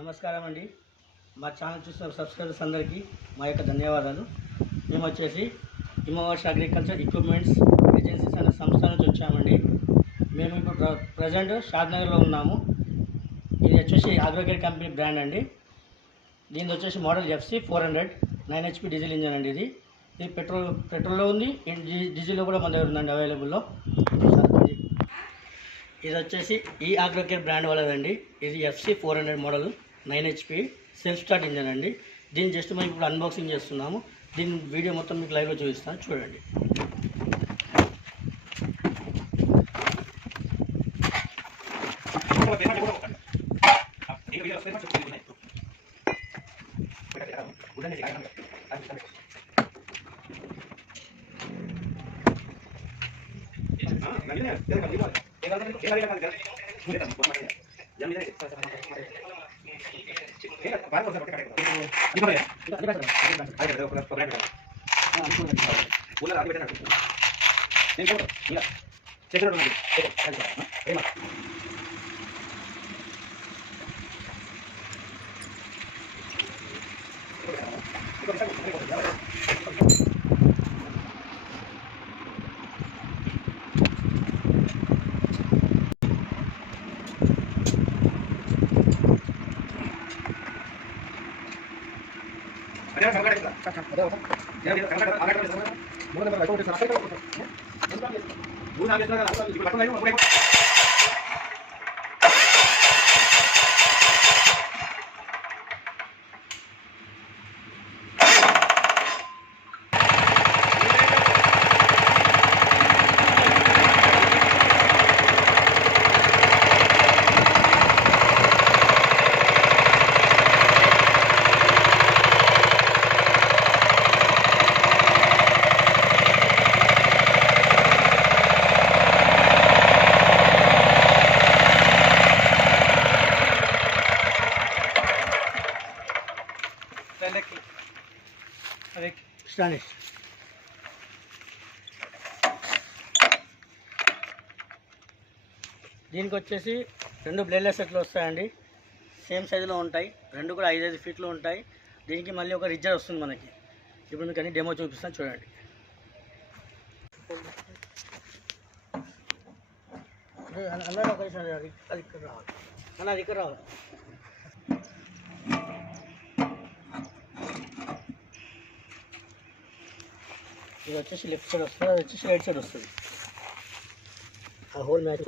నమస్కారం అండి. మా ఛానల్ చూసిన సబ్స్క్రైబర్స్ అందరికీ మా యొక్క ధన్యవాదాలు. మేము వచ్చేసి హిమవర్ష అగ్రికల్చర్ ఎక్విప్మెంట్స్ ఏజెన్సీస్ అనే సంస్థ నుంచి వచ్చామండి. మేము ఇప్పుడు ప్రజెంట్ షాద్నగర్లో ఉన్నాము. ఇది వచ్చేసి అగ్రోకేర్ కంపెనీ బ్రాండ్ అండి. దీని వచ్చేసి model FC400 9 HP diesel engine అండి. ఇది పెట్రోల్లో ఉంది, డీజిల్లో కూడా మన దగ్గర ఉందండి అవైలబుల్లో. ఇది వచ్చేసి ఈ అగ్రోకేర్ బ్రాండ్ వాళ్ళదండి. ఇది FC400 model 9 HP self start engine అండి. దీన్ని జస్ట్ మనం ఇప్పుడు అన్బాక్సింగ్ చేస్తున్నాము. దీని వీడియో మొత్తం మీకు లైవ్లో చూపిస్తాను, చూడండి. దీనికి వచ్చేసి 2 బ్లేడ్లెస్ సెట్లు వస్తాయండి. సేమ్ సైజులో ఉంటాయి, 2 కూడా 5 ఫీట్లు ఉంటాయి. దీనికి మళ్ళీ ఒక రిజ్జర్ వస్తుంది మనకి. ఇప్పుడు మీకు అన్ని డెమో చూపిస్తాను, చూడండి. అందరూ ఒక అది ఇక్కడ రావాలి, అది ఇక్కడ రావాలి. ఇది వచ్చేసి లెఫ్ట్ సైడ్ వస్తుంది, అది వచ్చేసి రైట్ సైడ్ వస్తుంది. ఆ హోల్ మ్యాచ్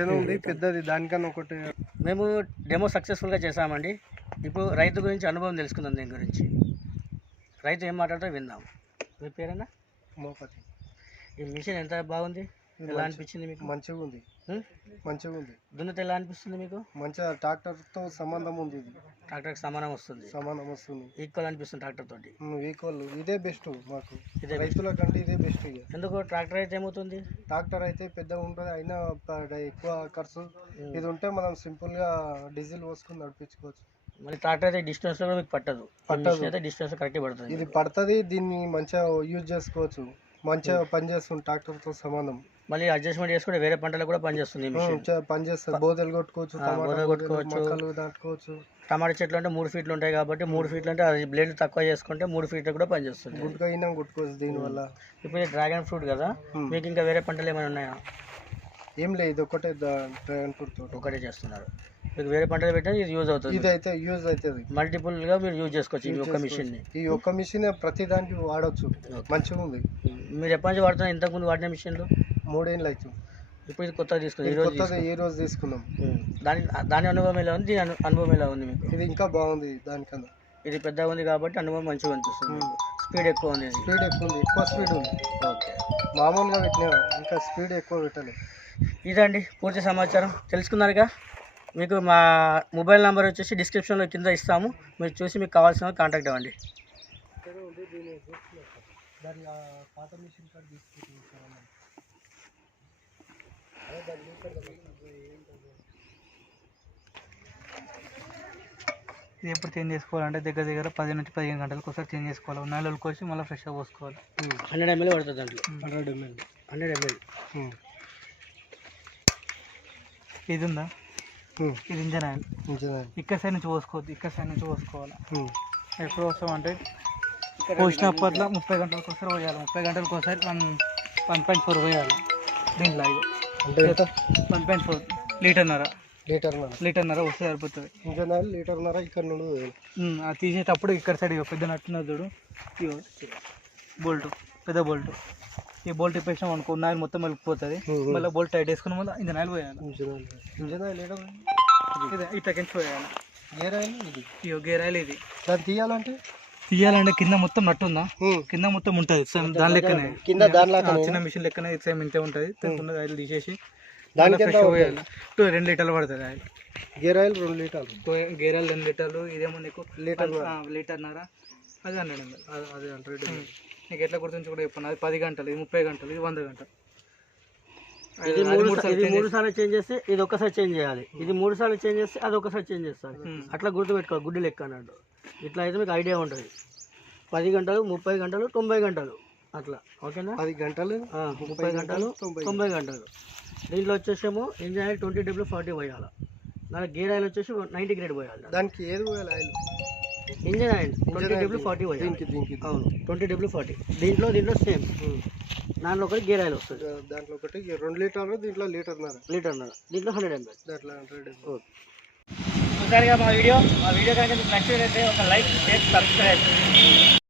మంచిగానే ఉంది, పెద్దది దానికన్నా ఒకటి. మేము డెమో సక్సెస్ఫుల్గా చేసామండి. ఇప్పుడు రైతు గురించి అనుభవం తెలుసుకుందాం. దీని గురించి రైతు ఏం మాట్లాడుతూ విందాం. మీ పేరేనా? మోపతి. ఈ మిషన్ ఎంత బాగుంది, ఎలా అనిపించింది మీకు? మంచిగా ఉంది, మంచిగా ఉంది. దున్నితే ఎలా అనిపిస్తుంది మీకు? మంచిగా ట్రాక్టర్తో సంబంధం ఉంది, ఇది ట్రాక్టర్కి సమానం వస్తుంది, ఈక్వల్ అనిపిస్తుంది ట్రాక్టర్ తోటి. ఈక్వల్, ఇదే బెస్ట్ మాకు, ఇదే రైతుల కంటే ఇదే బెస్ట్. ఎందుకు ట్రాక్టర్ అయితే ఏమవుతుంది? ట్రాక్టర్ అయితే పెద్దగా ఉంటుంది, అయినా ఎక్కువ ఖర్చు. ఇది ఉంటే మనం సింపుల్గా డీజిల్ పోసుకొని నడిపించుకోవచ్చు. మళ్ళీ ట్రాక్టర్ అయితే డిస్టెన్స్ కూడా మీకు పట్టదు, అయితే డిస్టెన్స్ కరెక్ట్ పడుతుంది. ఇది పడుతుంది, దీన్ని మంచిగా యూజ్ చేసుకోవచ్చు, మంచిగా పనిచేస్తుంది, ట్రాక్టర్తో సంబంధం. మళ్ళీ అడ్జస్ట్మెంట్ చేసుకుంటే వేరే పంటలకు కూడా పనిచేస్తుంది, పనిచేస్తుంది. బోదెలు కొట్టుకోవచ్చు, నాటుకోవచ్చు. టమాటా చెట్లు అంటే 3 ఫీట్లు ఉంటాయి కాబట్టి 3 ఫీట్లు అంటే అది బ్లేడ్ తక్కువ చేసుకుంటే 3 ఫీట్లు కూడా పనిచేస్తుంది. గుడ్గా అయినా కొట్టుకోవచ్చు దీనివల్ల. ఇప్పుడు డ్రాగన్ ఫ్రూట్ కదా, మీకు ఇంకా వేరే పంటలు ఏమైనా ఉన్నాయా? ఏం లేదు, ఇది ఒకటే డ్రాగన్ ఫ్రూట్ తోట ఒకటే చేస్తున్నారు. మీకు వేరే పంటలు పెట్టినా ఇది యూజ్ అవుతుంది, ఇది అయితే యూజ్ అవుతుంది. మల్టిపుల్గా మీరు యూజ్ చేసుకోవచ్చు ఈ ఒక్క మిషన్ని. ఈ ఒక్క మిషన్ ప్రతి దానికి వాడవచ్చు, మంచిగా ఉంది. మీరు ఎప్పటి నుంచి వాడుతున్నారు? ఇంతకుముందు వాడిన మిషన్లు 3 ఏళ్ళు అవుతుంది. ఇప్పుడు ఇది కొత్తగా తీసుకున్నాం, ఈ రోజు తీసుకున్నాం. దాని అనుభవం ఎలా ఉంది, దీని అనుభవం ఎలా ఉంది మీకు? ఇది ఇంకా బాగుంది దానికన్నా. ఇది పెద్దగా ఉంది కాబట్టి అనుభవం మంచిగా అనిపిస్తుంది. స్పీడ్ ఎక్కువ ఉంది, ఎక్కువ స్పీడ్ ఉంది. ఓకే, మామూలుగా పెట్టినా ఇంకా స్పీడ్ ఎక్కువ పెట్టాలి. ఇదండి పూర్తి సమాచారం తెలుసుకున్నారుగా. మీకు మా మొబైల్ నెంబర్ వచ్చేసి డిస్క్రిప్షన్లో కింద ఇస్తాము, మీరు చూసి మీకు కావాల్సిన కాంటాక్ట్ అవ్వండి. ఇది ఎప్పుడు చేంజ్ చేసుకోవాలంటే దగ్గర 10 నుంచి 15 గంటలకు ఒకసారి చేంజ్ చేసుకోవాలి. నెలలకు వచ్చి మళ్ళీ ఫ్రెష్గా పోసుకోవాలి. 100 ml పడుతుంది దాంట్లో, 100 ml. ఇది ఉందా, ఇది ఇంజన్ ఆయిల్. ఇక్కడ సైడ్ నుంచి పోసుకోవద్దు, ఇక్కడ సైడ్ నుంచి పోసుకోవాలి. ఎప్పుడు వస్తామంటే పోసినప్పట్లో 30 గంటలకు ఒకసారి పోయాలి. 30 గంటలకు ఒకసారి 1.4 పోయాలి దీంట్లో. ఇది 1.4 లీటర్న్నర వస్తే సరిపోతుంది. ఇంజన్ ఆయిల్ లీటర్న్నర ఇక్కడ నుండి అది తీసేటప్పుడు ఇక్కడ సైడ్ పెద్ద నట్టున్నది చూడు, బోల్ట్, పెద్ద బోల్ట్. ఈ బోల్ట్ ఇప్పేసినాం అనుకో, ఆయిల్ మొత్తం వెళ్ళిపోతుంది. మళ్ళీ బోల్ట్ టైట్ వేసుకుని మళ్ళీ ఇంజన్ ఆయిల్ పోయాలి. ఇంజన్ ఆయిల్ ఇట్లా కింద పోయాలి. గేర్ ఆయిల్ ఇది, గేర్ ఆయిల్ ఇది. దాన్ని తీయాలంటే కింద మొత్తం నట్టు ఉందా, కింద మొత్తం ఉంటుంది దాని లెక్కనే, చిన్న మిషన్ లెక్కనే సేమ్ ఇంతే ఉంటుంది. తింటున్నది ఆయిల్ తీసేసి 2 లీటర్లు పడుతుంది ఆయిల్. గేర్ ఆయిల్ 2 లీటర్లు, గేర్ ఆయిల్ 2 లీటర్లు. ఇదేమో నీకు లీటర్న్నర, అది 100 ml. అది 100 ml. నీకు ఎట్లా గుర్తుంచి కూడా చెప్పాను, అది 10 గంటలు, ఇది 30 గంటలు, ఇది 100 గంటలు. ఇది 3 సార్లు చేంజ్ చేస్తే ఇది ఒకసారి చేంజ్ చేయాలి, ఇది 3 సార్లు చేంజ్ చేస్తే అది ఒకసారి చేంజ్ చేస్తారు. అట్లా గుర్తుపెట్టుకోవాలి, గుడ్డి లెక్క అన్నట్టు. ఇట్లా అయితే మీకు ఐడియా ఉంటుంది. 10 గంటలు, 30 గంటలు, 90 గంటలు అట్లా. ఓకేనా? 10 గంటలు, 30 గంటలు, 90 గంటలు. దీంట్లో వచ్చేసేమో ఇంజన్ ఆయిల్ 20W40 పోయాలి. దాని గేర్ ఆయిల్ వచ్చేసి 90 గ్రేడ్ పోయాలి. దానికి ఏది పోయాలి ఆయిల్? ఇంజన్ ఆయిల్ 20W40 పోయాలి. అవును, 20W40. దీంట్లో సేమ్. దాంట్లో ఒకటి గేర్ ఆయిల్ వస్తుంది, దాంట్లో ఒకటి 2 లీటర్లు, దీంట్లో లీటర్న్నర, దీంట్లో 100 ml. దాంట్లో 100 ml. చూసారుగా మా వీడియో కనుక మీకు నచ్చినట్లయితే ఒక లైక్, షేర్, సబ్స్క్రైబ్.